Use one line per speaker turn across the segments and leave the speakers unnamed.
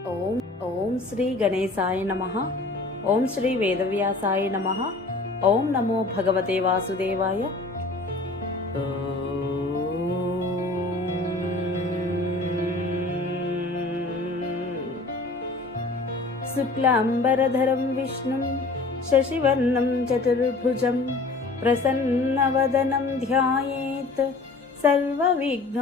ఓం ఓం శ్రీ గణేశాయ నమ ఓం శ్రీ వేదవ్యాసాయ నమ ఓం నమో భగవతే వాసుదేవాయ శుక్లాంబరధరం విష్ణుం శశివర్ణం చతుర్భుజం ప్రసన్నవదనం ధ్యాయేత్ సర్వవిఘ్నోపశాంతయే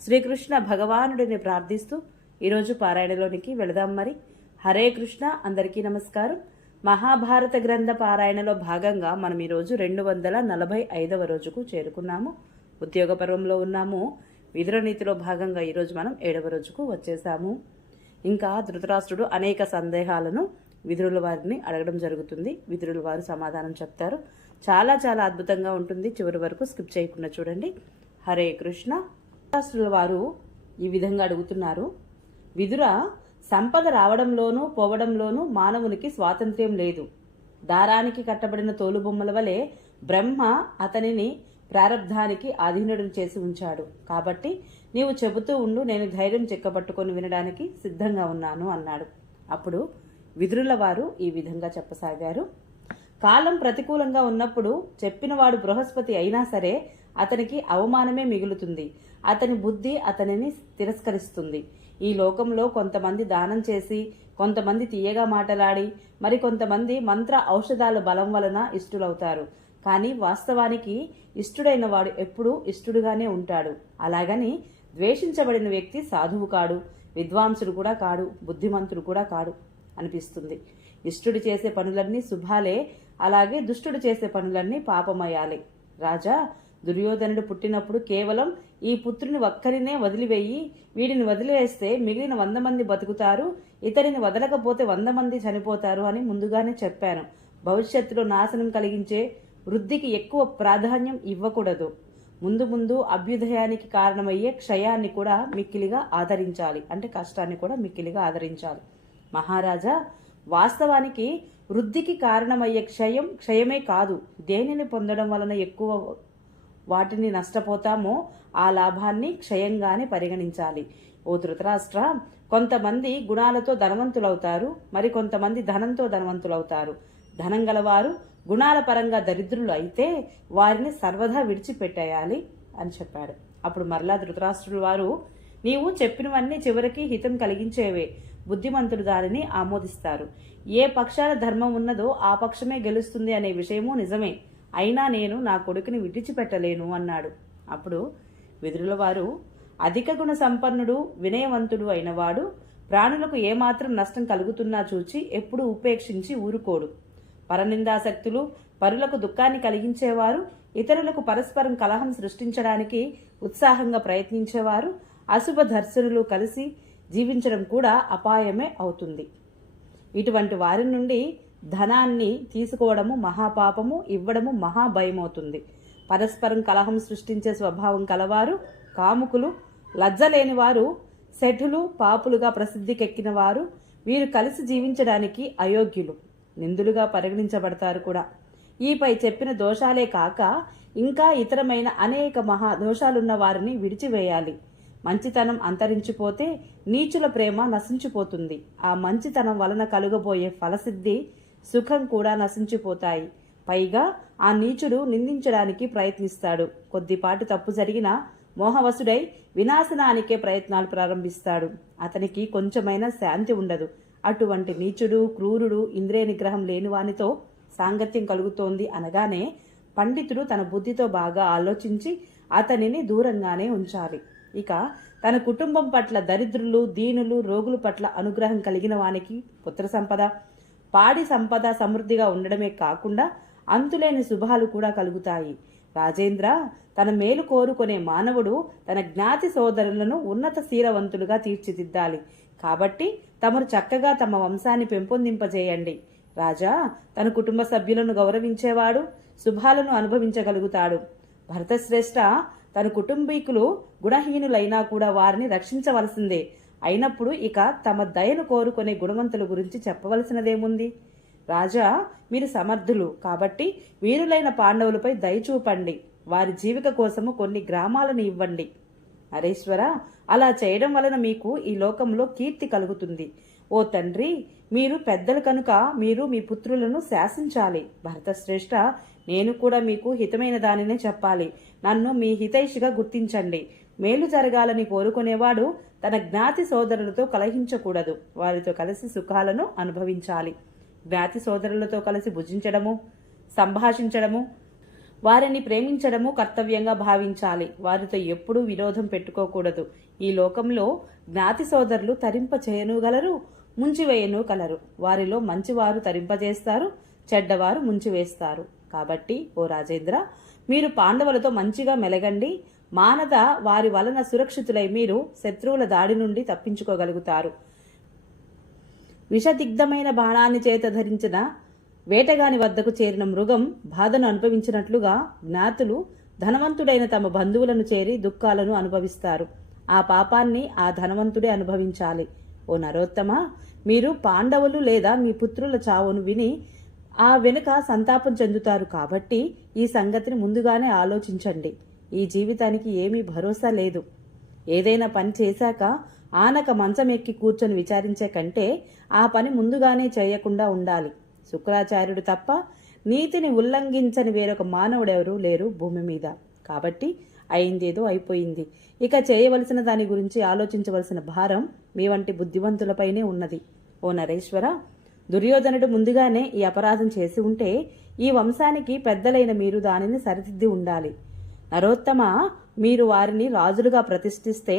శ్రీకృష్ణ భగవానుడిని ప్రార్థిస్తూ ఈరోజు పారాయణలోనికి వెళదాం మరి. హరే కృష్ణ అందరికీ నమస్కారం. మహాభారత గ్రంథ పారాయణలో భాగంగా మనం ఈరోజు రెండు వందల నలభై ఐదవ రోజుకు చేరుకున్నాము. ఉద్యోగ పర్వంలో ఉన్నాము విధురనీతిలో భాగంగా ఈరోజు మనం ఏడవ రోజుకు వచ్చేసాము. ఇంకా ధృతరాష్ట్రుడు అనేక సందేహాలను విధురుల వారిని అడగడం జరుగుతుంది. విధురుల వారు సమాధానం చెప్తారు. చాలా చాలా అద్భుతంగా ఉంటుంది. చివరి వరకు స్కిప్ చేయకుండా చూడండి. హరే కృష్ణ. ధృతరాష్ట్రుల వారు ఈ విధంగా అడుగుతున్నారు. విదుర సంపద రావడంలోనూ పోవడంలోనూ మానవునికి స్వాతంత్ర్యం లేదు. దారానికి కట్టబడిన తోలుబొమ్మల వలె బ్రహ్మ అతనిని ప్రారంధానికి ఆధీనుడు చేసి ఉంచాడు. కాబట్టి నీవు చెబుతూ ఉండు నేను ధైర్యం చెక్కబట్టుకొని వినడానికి సిద్ధంగా ఉన్నాను అన్నాడు. అప్పుడు విదురుల వారు ఈ విధంగా చెప్పసాగారు. కాలం ప్రతికూలంగా ఉన్నప్పుడు చెప్పినవాడు బృహస్పతి అయినా సరే అతనికి అవమానమే మిగులుతుంది. అతని బుద్ధి అతనిని తిరస్కరిస్తుంది. ఈ లోకంలో కొంతమంది దానం చేసి కొంతమంది తీయగా మాటలాడి మరి కొంతమంది మంత్ర ఔషధాల బలం వలన ఇష్టులవుతారు. కానీ వాస్తవానికి ఇష్టుడైన వాడు ఎప్పుడూ ఇష్టుడుగానే ఉంటాడు. అలాగని ద్వేషించబడిన వ్యక్తి సాధువు కాడు విద్వాంసుడు కూడా కాడు బుద్ధిమంతుడు కూడా కాడు అనిపిస్తుంది. ఇష్టుడు చేసే పనులన్నీ శుభాలే అలాగే దుష్టుడు చేసే పనులన్నీ పాపమయాలే. రాజా దుర్యోధనుడు పుట్టినప్పుడు కేవలం ఈ పుత్రుని ఒక్కరినే వదిలివేయి వీడిని వదిలివేస్తే మిగిలిన వంద మంది బతుకుతారు ఇతరిని వదలకపోతే వంద మంది చనిపోతారు అని ముందుగానే చెప్పాను. భవిష్యత్తులో నాశనం కలిగించే వృద్ధికి ఎక్కువ ప్రాధాన్యం ఇవ్వకూడదు. ముందు ముందు అభ్యుదయానికి కారణమయ్యే క్షయాన్ని కూడా మిక్కిలిగా ఆదరించాలి. అంటే కష్టాన్ని కూడా మిక్కిలిగా ఆదరించాలి. మహారాజా వాస్తవానికి వృద్ధికి కారణమయ్యే క్షయం క్షయమే కాదు. దేనిని పొందడం వలన ఎక్కువ వాటిని నష్టపోతామో ఆ లాభాన్ని క్షయంగానే పరిగణించాలి. ఓ ధృతరాష్ట్ర కొంతమంది గుణాలతో ధనవంతులవుతారు మరి కొంతమంది ధనంతో ధనవంతులవుతారు. ధనం గలవారు గుణాల పరంగా దరిద్రులు అయితే వారిని సర్వదా విడిచిపెట్టేయాలి అని చెప్పాడు. అప్పుడు మరలా ధృతరాష్ట్రుల వారు నీవు చెప్పినవన్నీ చివరికి హితం కలిగించేవే. బుద్ధిమంతుడు దానిని ఆమోదిస్తారు. ఏ పక్షాల ధర్మం ఉన్నదో ఆ పక్షమే గెలుస్తుంది అనే విషయము నిజమే. అయినా నేను నా కొడుకుని విడిచిపెట్టలేను అన్నాడు. అప్పుడు విదురుల వారు అధిక గుణ సంపన్నుడు వినయవంతుడు అయినవాడు ప్రాణులకు ఏమాత్రం నష్టం కలుగుతున్నా చూచి ఎప్పుడూ ఉపేక్షించి ఊరుకోడు. పరనిందాసక్తులు పరులకు దుఃఖాన్ని కలిగించేవారు ఇతరులకు పరస్పరం కలహం సృష్టించడానికి ఉత్సాహంగా ప్రయత్నించేవారు అశుభ దర్శనులు కలిసి జీవించడం కూడా అపాయమే అవుతుంది. ఇటువంటి వారి నుండి ధనాన్ని తీసుకోవడము మహాపాపము ఇవ్వడము మహాభయమవుతుంది. పరస్పరం కలహం సృష్టించే స్వభావం కలవారు కాముకులు లజ్జలేని వారు శఠులు పాపులుగా ప్రసిద్ధికెక్కిన వారు వీరు కలిసి జీవించడానికి అయోగ్యులు నిందులుగా పరిగణించబడతారు కూడా. ఈపై చెప్పిన దోషాలే కాక ఇంకా ఇతరమైన అనేక మహా దోషాలున్న వారిని విడిచివేయాలి. మంచితనం అంతరించిపోతే నీచుల ప్రేమ నశించిపోతుంది. ఆ మంచితనం వలన కలుగబోయే ఫలసిద్ధి సుఖం కూడా నశించిపోతాయి. పైగా ఆ నీచుడు నిందించడానికి ప్రయత్నిస్తాడు. కొద్దిపాటి తప్పు జరిగినా మోహవసుడై వినాశనానికే ప్రయత్నాలు ప్రారంభిస్తాడు. అతనికి కొంచెమైనా శాంతి ఉండదు. అటువంటి నీచుడు క్రూరుడు ఇంద్రియ నిగ్రహం లేని వానితో సాంగత్యం కలుగుతోంది అనగానే పండితుడు తన బుద్ధితో బాగా ఆలోచించి అతనిని దూరంగానే ఉంచాలి. ఇక తన కుటుంబం పట్ల దరిద్రులు దీనులు రోగుల పట్ల అనుగ్రహం కలిగిన వానికి పుత్ర సంపద పాడి సంపద సమృద్ధిగా ఉండడమే కాకుండా అంతులేని శుభాలు కూడా కలుగుతాయి. రాజేంద్ర తన మేలు కోరుకునే మానవుడు తన జ్ఞాతి సోదరులను ఉన్నత శీలవంతులుగా తీర్చిదిద్దాలి. కాబట్టి తమరు చక్కగా తమ వంశాన్ని పెంపొందింపజేయండి. రాజా తన కుటుంబ సభ్యులను గౌరవించేవాడు శుభాలను అనుభవించగలుగుతాడు. భరతశ్రేష్ఠ తన కుటుంబీకులు గుణహీనులైనా కూడా వారిని రక్షించవలసిందే. అయినప్పుడు ఇక తమ దయను కోరుకునే గుణవంతుల గురించి చెప్పవలసినదేముంది? రాజా మీరు సమర్థులు. కాబట్టి వీరులైన పాండవులపై దయ చూపండి. వారి జీవిక కోసము కొన్ని గ్రామాలను ఇవ్వండి. నరేశ్వర అలా చేయడం వలన మీకు ఈ లోకంలో కీర్తి కలుగుతుంది. ఓ తండ్రి మీరు పెద్దలు కనుక మీరు మీ పుత్రులను శాసించాలి. భరతశ్రేష్ఠ నేను కూడా మీకు హితమైన దానినే చెప్పాలి. నన్ను మీ హితైషిగా గుర్తించండి. మేలు జరగాలని కోరుకునేవాడు తన జ్ఞాతి సోదరులతో కలహించకూడదు. వారితో కలిసి సుఖాలను అనుభవించాలి. జ్ఞాతి సోదరులతో కలిసి భుజించడము సంభాషించడము వారిని ప్రేమించడము కర్తవ్యంగా భావించాలి. వారితో ఎప్పుడూ విరోధం పెట్టుకోకూడదు. ఈ లోకంలో జ్ఞాతి సోదరులు తరింప చేయనుగలరు ముంచివేయను కలరు. వారిలో మంచివారు తరింపజేస్తారు చెడ్డవారు ముంచివేస్తారు. కాబట్టి ఓ రాజేంద్ర మీరు పాండవులతో మంచిగా మెలగండి. మానద వారి వలన సురక్షితులై మీరు శత్రువుల దాడి నుండి తప్పించుకోగలుగుతారు. విషదిగ్ధమైన బాణాన్ని చేత ధరించిన వేటగాని వద్దకు చేరిన మృగం బాధను అనుభవించినట్లుగా జ్ఞాతులు ధనవంతుడైన తమ బంధువులను చేరి దుఃఖాలను అనుభవిస్తారు. ఆ పాపాన్ని ఆ ధనవంతుడే అనుభవించాలి. ఓ నరోత్తమ మీరు పాండవులు లేదా మీ పుత్రుల చావును విని ఆ వెనుక సంతాపం చెందుతారు కాబట్టి ఈ సంగతిని ముందుగానే ఆలోచించండి. ఈ జీవితానికి ఏమీ భరోసా లేదు. ఏదైనా పని చేశాక ఆనక మంచం ఎక్కి కూర్చొని విచారించే కంటే ఆ పని ముందుగానే చేయకుండా ఉండాలి. శుక్రాచార్యుడు తప్ప నీతిని ఉల్లంఘించని వేరొక మానవుడెవరూ లేరు భూమి మీద. కాబట్టి అయిందేదో అయిపోయింది. ఇక చేయవలసిన దాని గురించి ఆలోచించవలసిన భారం మీ వంటి బుద్ధివంతులపైనే ఉన్నది. ఓ నరేశ్వర దుర్యోధనుడు ముందుగానే ఈ అపరాధం చేసి ఉంటే ఈ వంశానికి పెద్దలైన మీరు దానిని సరిదిద్ది ఉండాలి. నరోత్తమ మీరు వారిని రాజులుగా ప్రతిష్ఠిస్తే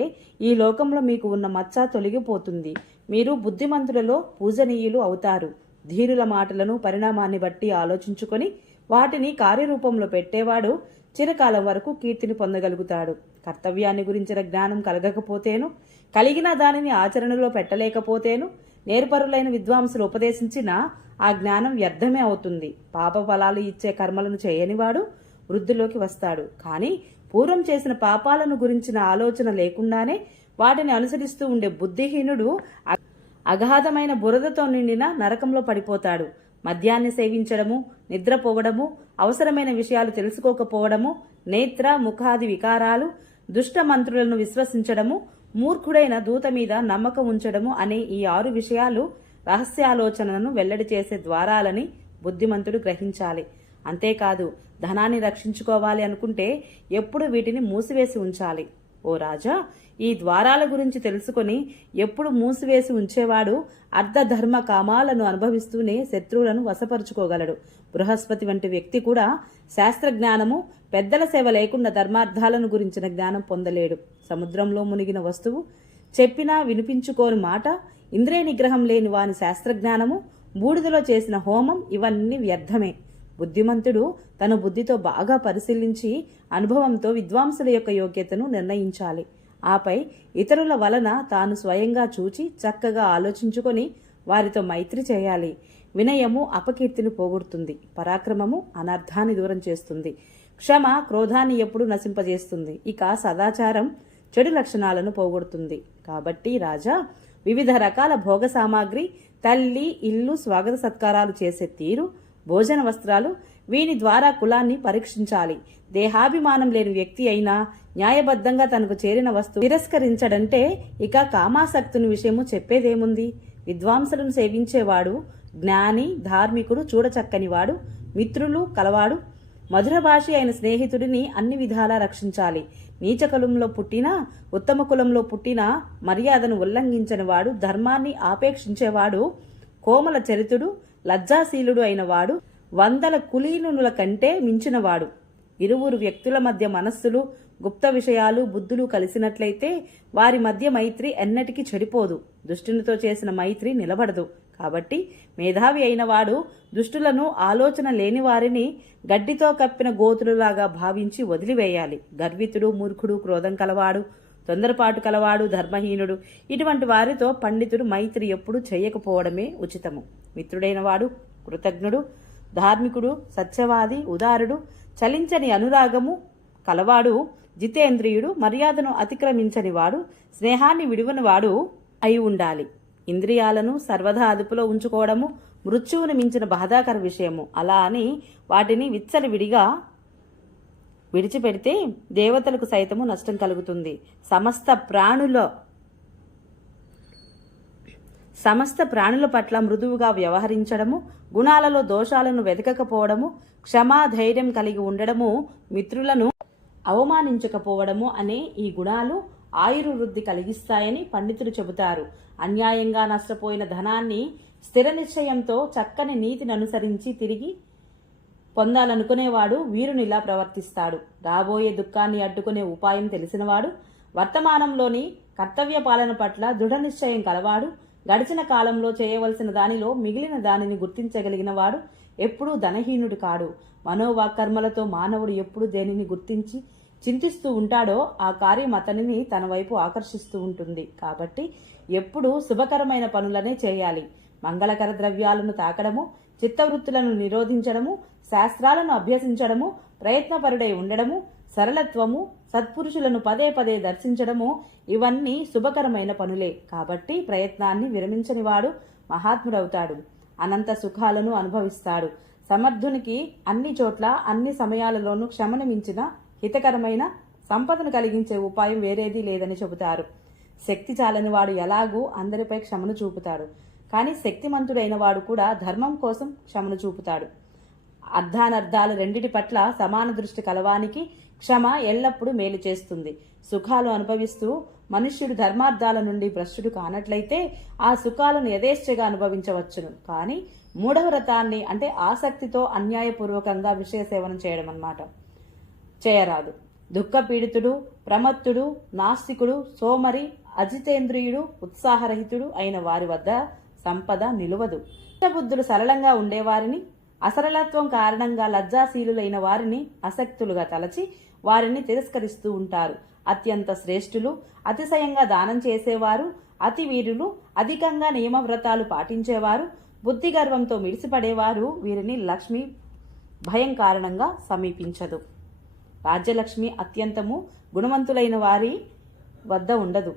ఈ లోకంలో మీకు ఉన్న మచ్చ తొలగిపోతుంది. మీరు బుద్ధిమంతులలో పూజనీయులు అవుతారు. ధీరుల మాటలను పరిణామాన్ని బట్టి ఆలోచించుకొని వాటిని కార్యరూపంలో పెట్టేవాడు చిరకాలం వరకు కీర్తిని పొందగలుగుతాడు. కర్తవ్యాన్ని గురించిన జ్ఞానం కలగకపోతేను కలిగిన దానిని ఆచరణలో పెట్టలేకపోతేను నేర్పరులైన విద్వాంసులు ఉపదేశించిన ఆ జ్ఞానం వ్యర్థమే అవుతుంది. పాప ఫలాలు ఇచ్చే కర్మలను చేయనివాడు వృద్ధిలోకి వస్తాడు. కానీ పూర్వం చేసిన పాపాలను గురించిన ఆలోచన లేకుండానే వాటిని అనుసరిస్తూ ఉండే బుద్ధిహీనుడు అగాధమైన బురదతో నిండిన నరకంలో పడిపోతాడు. మద్యాన్ని సేవించడము నిద్రపోవడము అవసరమైన విషయాలు తెలుసుకోకపోవడము నేత్ర ముఖాది వికారాలు దుష్ట మంత్రులను విశ్వసించడము మూర్ఖుడైన దూత మీద నమ్మకం ఉంచడము అనే ఈ ఆరు విషయాలు రహస్యాలోచనలను వెల్లడి చేసే ద్వారాలని బుద్ధిమంతుడు గ్రహించాలి. అంతేకాదు ధనాన్ని రక్షించుకోవాలి అనుకుంటే ఎప్పుడు వీటిని మూసివేసి ఉంచాలి. ఓ రాజా ఈ ద్వారాల గురించి తెలుసుకొని ఎప్పుడు మూసివేసి ఉంచేవాడు అర్ధధర్మ కామాలను అనుభవిస్తూనే శత్రువులను వశపరుచుకోగలడు. బృహస్పతి వంటి వ్యక్తి కూడా శాస్త్రజ్ఞానము పెద్దల సేవ లేకుండా ధర్మార్థాలను గురించిన జ్ఞానం పొందలేడు. సముద్రంలో మునిగిన వస్తువు చెప్పినా వినిపించుకోని మాట ఇంద్రియ నిగ్రహం లేని వాని శాస్త్రజ్ఞానము బూడిదలో చేసిన హోమం ఇవన్నీ వ్యర్థమే. బుద్ధిమంతుడు తన బుద్ధితో బాగా పరిశీలించి అనుభవంతో విద్వాంసుల యొక్క యోగ్యతను నిర్ణయించాలి. ఆపై ఇతరుల వలన తాను స్వయంగా చూచి చక్కగా ఆలోచించుకొని వారితో మైత్రి చేయాలి. వినయము అపకీర్తిని పోగొడుతుంది. పరాక్రమము అనర్థాన్ని దూరం చేస్తుంది. క్షమ క్రోధాన్ని ఎప్పుడు నశింపజేస్తుంది. ఇక సదాచారం చెడు లక్షణాలను పోగొడుతుంది. కాబట్టి రాజా వివిధ రకాల భోగ సామాగ్రి తల్లి ఇల్లు స్వాగత సత్కారాలు చేసే తీరు భోజన వస్త్రాలు వీని ద్వారా కులాన్ని పరీక్షించాలి. దేహాభిమానం లేని వ్యక్తి అయినా న్యాయబద్ధంగా తనకు చేరిన వస్తువు తిరస్కరించడంటే ఇక కామాసక్తుని విషయము చెప్పేదేముంది? విద్వాంసులను సేవించేవాడు జ్ఞాని ధార్మికుడు చూడచక్కనివాడు మిత్రులు కలవాడు మధుర భాషి అయిన స్నేహితుడిని అన్ని విధాలా రక్షించాలి. నీచ కులంలో పుట్టినా ఉత్తమ కులంలో పుట్టినా మర్యాదను ఉల్లంఘించని వాడు ధర్మాన్ని ఆపేక్షించేవాడు కోమల చరితుడు లజ్జాశీలుడు అయిన వాడు వందల కులీనుల కంటే మించినవాడు. ఇరువురు వ్యక్తుల మధ్య మనస్సులు గుప్త విషయాలు బుద్ధులు కలిసినట్లయితే వారి మధ్య మైత్రి ఎన్నటికీ చెడిపోదు. దుష్టునితో చేసిన మైత్రి నిలబడదు. కాబట్టి మేధావి అయినవాడు దుష్టులను ఆలోచన లేని వారిని గడ్డితో కప్పిన గోతులులాగా భావించి వదిలివేయాలి. గర్వితుడు మూర్ఖుడు క్రోధం కలవాడు తొందరపాటు కలవాడు ధర్మహీనుడు. ఇటువంటి వారితో పండితుడు మైత్రి ఎప్పుడు చేయకపోవడమే ఉచితము. మిత్రుడైన వాడు కృతజ్ఞుడు ధార్మికుడు సత్యవాది ఉదారుడు చలించని అనురాగము కలవాడు జితేంద్రియుడు మర్యాదను అతిక్రమించని వాడు స్నేహాన్ని విడువని వాడు అయి ఉండాలి. ఇంద్రియాలను సర్వదా అదుపులో ఉంచుకోవడము మృత్యువును మించిన బాధాకర విషయము. అలా అని వాటిని విచ్చలవిడిగా విడిచిపెడితే దేవతలకు సైతము నష్టం కలుగుతుంది. సమస్త ప్రాణుల సమస్త ప్రాణుల పట్ల మృదువుగా వ్యవహరించడము గుణాలలో దోషాలను వెతకకపోవడము క్షమా ధైర్యం కలిగి ఉండడము మిత్రులను అవమానించకపోవడము అనే ఈ గుణాలు ఆయుర్వృద్ధి కలిగిస్తాయని పండితులు చెబుతారు. అన్యాయంగా నష్టపోయిన ధనాన్ని స్థిర నిశ్చయంతో చక్కని నీతిని అనుసరించి తిరిగి పొందాలనుకునేవాడు వీరునిలా ప్రవర్తిస్తాడు. రాబోయే దుఃఖాన్ని అడ్డుకునే ఉపాయం తెలిసినవాడు వర్తమానంలోని కర్తవ్య పాలన పట్ల దృఢ నిశ్చయం కలవాడు గడిచిన కాలంలో చేయవలసిన దానిలో మిగిలిన దానిని గుర్తించగలిగిన వాడు ఎప్పుడూ ధనహీనుడు కాడు. మనోవాకర్మలతో మానవుడు ఎప్పుడు దేనిని గుర్తించి చింతిస్తూ ఉంటాడో ఆ కార్యం అతనిని తన వైపు ఆకర్షిస్తూ ఉంటుంది. కాబట్టి ఎప్పుడూ శుభకరమైన పనులనే చేయాలి. మంగళకర ద్రవ్యాలను తాకడము చిత్తవృత్తులను నిరోధించడము శాస్త్రాలను అభ్యసించడము ప్రయత్నపరుడై ఉండడము సరళత్వము సత్పురుషులను పదే పదే దర్శించడము ఇవన్నీ శుభకరమైన పనులే. కాబట్టి ప్రయత్నాన్ని విరమించనివాడు మహాత్ముడవుతాడు. అనంత సుఖాలను అనుభవిస్తాడు. సమర్థునికి అన్ని చోట్ల అన్ని సమయాలలోనూ క్షమను మించిన హితకరమైన సంపదను కలిగించే ఉపాయం వేరేది లేదని చెబుతారు. శక్తి చాలని వాడు ఎలాగూ అందరిపై క్షమను చూపుతాడు. కానీ శక్తిమంతుడైన వాడు కూడా ధర్మం కోసం క్షమను చూపుతాడు. అర్ధానర్థాలు రెండిటి పట్ల సమాన దృష్టి కలవానికి క్షమ ఎల్లప్పుడూ మేలు చేస్తుంది. సుఖాలు అనుభవిస్తూ మనుష్యుడు ధర్మార్థాల నుండి భ్రష్టుడు కానట్లయితే ఆ సుఖాలను యథేచ్ఛగా అనుభవించవచ్చును. కానీ మూఢవ వ్రతాన్ని అంటే ఆసక్తితో అన్యాయపూర్వకంగా విషయ సేవనం చేయడం అన్నమాట చేయరాదు. దుఃఖపీడితుడు ప్రమత్తుడు నాస్తికుడు సోమరి అజితేంద్రియుడు ఉత్సాహరహితుడు అయిన వారి వద్ద సంపద నిలువదు. బుద్ధులు సరళంగా ఉండేవారిని అసరళత్వం కారణంగా లజ్జాశీలులైన వారిని అసక్తులుగా తలచి వారిని తిరస్కరిస్తూ ఉంటారు. అత్యంత శ్రేష్ఠులు అతిశయంగా దానం చేసేవారు అతి వీరులు అధికంగా నియమవ్రతాలు పాటించేవారు బుద్ధి గర్వంతో మిడిసిపడేవారు వీరిని లక్ష్మి భయం కారణంగా సమీపించదు. రాజ్యలక్ష్మి అత్యంతము గుణవంతులైన వారి వద్ద ఉండదు.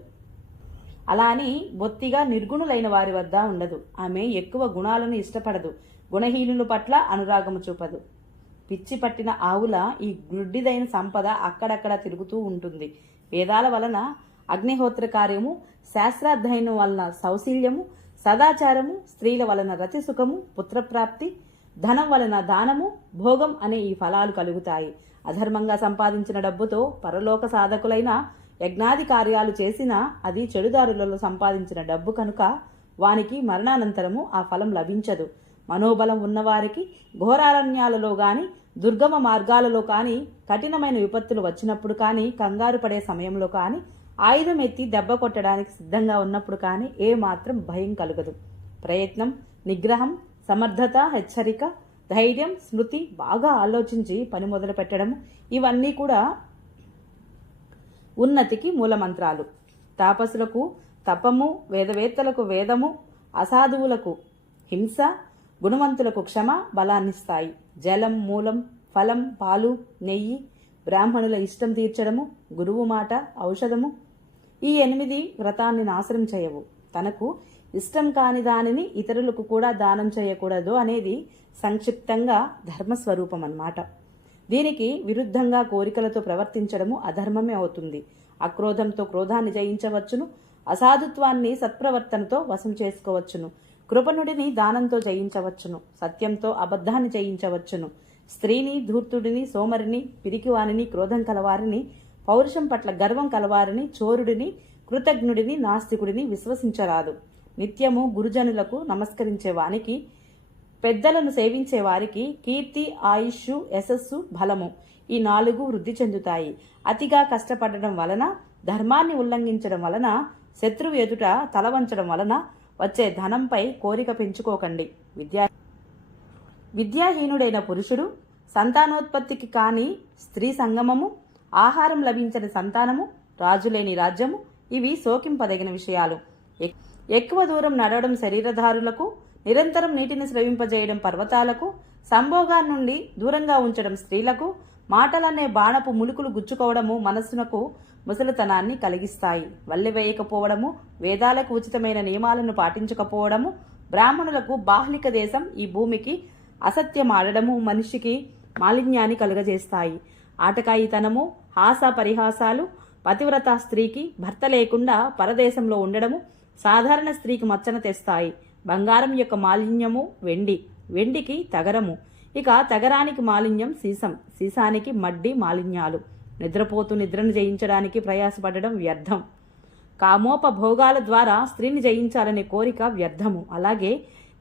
అలా అని బొత్తిగా నిర్గుణులైన వారి వద్ద ఉండదు. ఆమె ఎక్కువ గుణాలను ఇష్టపడదు. గుణహీనుల పట్ల అనురాగము చూపదు. పిచ్చి పట్టిన ఆవుల ఈ గుడ్డిదైన సంపద అక్కడక్కడ తిరుగుతూ ఉంటుంది. వేదాల వలన అగ్నిహోత్ర కార్యము శాస్త్రాధ్యయనం వలన సౌశీల్యము సదాచారము స్త్రీల వలన రతిసుఖము పుత్రప్రాప్తి ధనం వలన దానము భోగం అనే ఈ ఫలాలు కలుగుతాయి. అధర్మంగా సంపాదించిన డబ్బుతో పరలోక సాధకులైన యజ్ఞాది కార్యాలు చేసినా అది చెడుదారులలో సంపాదించిన డబ్బు కనుక వానికి మరణానంతరము ఆ ఫలం లభించదు. మనోబలం ఉన్నవారికి ఘోరారణ్యాలలో గాని దుర్గమ మార్గాలలో కానీ కఠినమైన విపత్తులు వచ్చినప్పుడు కానీ కంగారు పడే సమయంలో కానీ ఆయుధం ఎత్తి దెబ్బ కొట్టడానికి సిద్ధంగా ఉన్నప్పుడు కానీ ఏ మాత్రం భయం కలగదు. ప్రయత్నం నిగ్రహం సమర్థత హెచ్చరిక ధైర్యం స్మృతి బాగా ఆలోచించి పని మొదలు పెట్టడం ఇవన్నీ కూడా ఉన్నతికి మూలమంత్రాలు. తాపసులకు తపము వేదవేత్తలకు వేదము అసాధువులకు హింస గుణవంతులకు క్షమ బలాన్నిస్తాయి. జలం మూలం ఫలం పాలు నెయ్యి బ్రాహ్మణుల ఇష్టం తీర్చడము గురువు మాట ఔషధము ఈ ఎనిమిది వ్రతాన్ని నాశనం చేయవు. తనకు ఇష్టం కాని దానిని ఇతరులకు కూడా దానం చేయకూడదు అనేది సంక్షిప్తంగా ధర్మస్వరూపం అన్నమాట దీనికి విరుద్ధంగా కోరికలతో ప్రవర్తించడము అధర్మమే అవుతుంది. అక్రోధంతో క్రోధాన్ని జయించవచ్చును అసాధుత్వాన్ని సత్ప్రవర్తనతో వశం చేసుకోవచ్చును కృపణుడిని దానంతో జయించవచ్చును సత్యంతో అబద్ధాన్ని జయించవచ్చును స్త్రీని ధూర్తుడిని సోమరిని పిరికివానిని క్రోధం కలవారిని పౌరుషం పట్ల గర్వం కలవారిని చోరుడిని కృతజ్ఞుడిని నాస్తికుడిని విశ్వసించరాదు. నిత్యము గురుజనులకు నమస్కరించే వానికి పెద్దలను సేవించే వారికి కీర్తి ఆయుష్ యశస్సు బలము ఈ నాలుగు వృద్ధి చెందుతాయి. అతిగా కష్టపడడం వలన ధర్మాన్ని ఉల్లంఘించడం వలన శత్రువు ఎదుట తల వంచడం వలన వచ్చే ధనంపై కోరిక పెంచుకోకండి. విద్యా విద్యాహీనుడైన పురుషుడు సంతానోత్పత్తికి కాని స్త్రీ సంగమము ఆహారం లభించని సంతానము రాజు లేని రాజ్యము ఇవి శోకింపదగిన విషయాలు. ఎక్కువ దూరం నడవడం శరీరధారులకు నిరంతరం నీటిని స్రవింపజేయడం పర్వతాలకు సంభోగా నుండి దూరంగా ఉంచడం స్త్రీలకు మాటలనే బాణపు ములుకులు గుచ్చుకోవడము మనస్సునకు ముసలితనాన్ని కలిగిస్తాయి. వల్లె వేయకపోవడము వేదాలకు ఉచితమైన నియమాలను పాటించకపోవడము బ్రాహ్మణులకు బాహ్లిక దేశం ఈ భూమికి అసత్యం ఆడడము మనిషికి మాలిన్యాన్ని కలుగజేస్తాయి. ఆటకాయితనము హాస పరిహాసాలు పతివ్రత స్త్రీకి భర్త లేకుండా పరదేశంలో ఉండడము సాధారణ స్త్రీకి మచ్చన తెస్తాయి. బంగారం యొక్క మాలిన్యము వెండి వెండికి తగరము. ఇక తగరానికి మాలిన్యం సీసం సీసానికి మడ్డి మాలిన్యాలు. నిద్రపోతూ నిద్రను జయించడానికి ప్రయాసపడడం వ్యర్థం. కామోపభోగాల ద్వారా స్త్రీని జయించాలనే కోరిక వ్యర్థము. అలాగే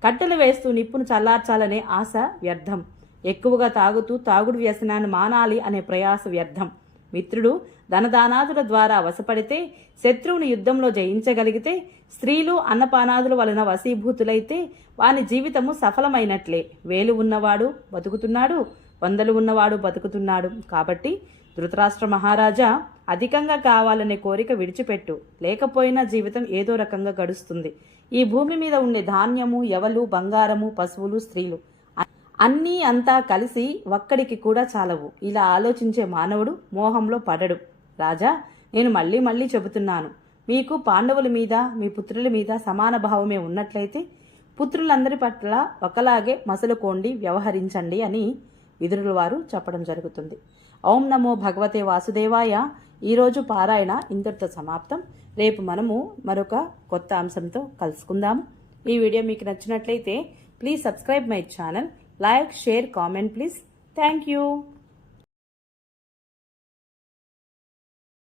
కట్టెలు వేస్తూ నిప్పును చల్లార్చాలనే ఆశ వ్యర్థం. ఎక్కువగా తాగుతూ తాగుడు వ్యసనాన్ని మానాలి అనే ప్రయాస వ్యర్థం. మిత్రుడు ధనదానాదుల ద్వారా వశపడితే శత్రువుని యుద్ధంలో జయించగలిగితే స్త్రీలు అన్నపానాదుల వలన వశీభూతులైతే వాని జీవితము సఫలమైనట్లే. వేలు ఉన్నవాడు బతుకుతున్నాడు వందలు ఉన్నవాడు బతుకుతున్నాడు. కాబట్టి ధృతరాష్ట్ర మహారాజా అధికంగా కావాలనే కోరిక విడిచిపెట్టు. లేకపోయినా జీవితం ఏదో రకంగా గడుస్తుంది. ఈ భూమి మీద ఉండే ధాన్యము ఎవలు బంగారము పశువులు స్త్రీలు అన్నీ అంతా కలిసి ఒక్కడికి కూడా చాలవు. ఇలా ఆలోచించే మానవుడు మోహంలో పడడు. రాజా నేను మళ్ళీ మళ్ళీ చెబుతున్నాను. మీకు పాండవుల మీద మీ పుత్రుల మీద సమాన భావమే ఉన్నట్లయితే పుత్రులందరి పట్ల ఒకలాగే మసలుకోండి వ్యవహరించండి అని విదురుల వారు చెప్పడం జరుగుతుంది. ఓం నమో భగవతే వాసుదేవాయ. ఈరోజు పారాయణ ఇంతటితో సమాప్తం. రేపు మనము మరొక కొత్త అంశంతో కలుసుకుందాము. ఈ వీడియో మీకు నచ్చినట్లయితే please subscribe my channel. Like, share, comment please. Thank you.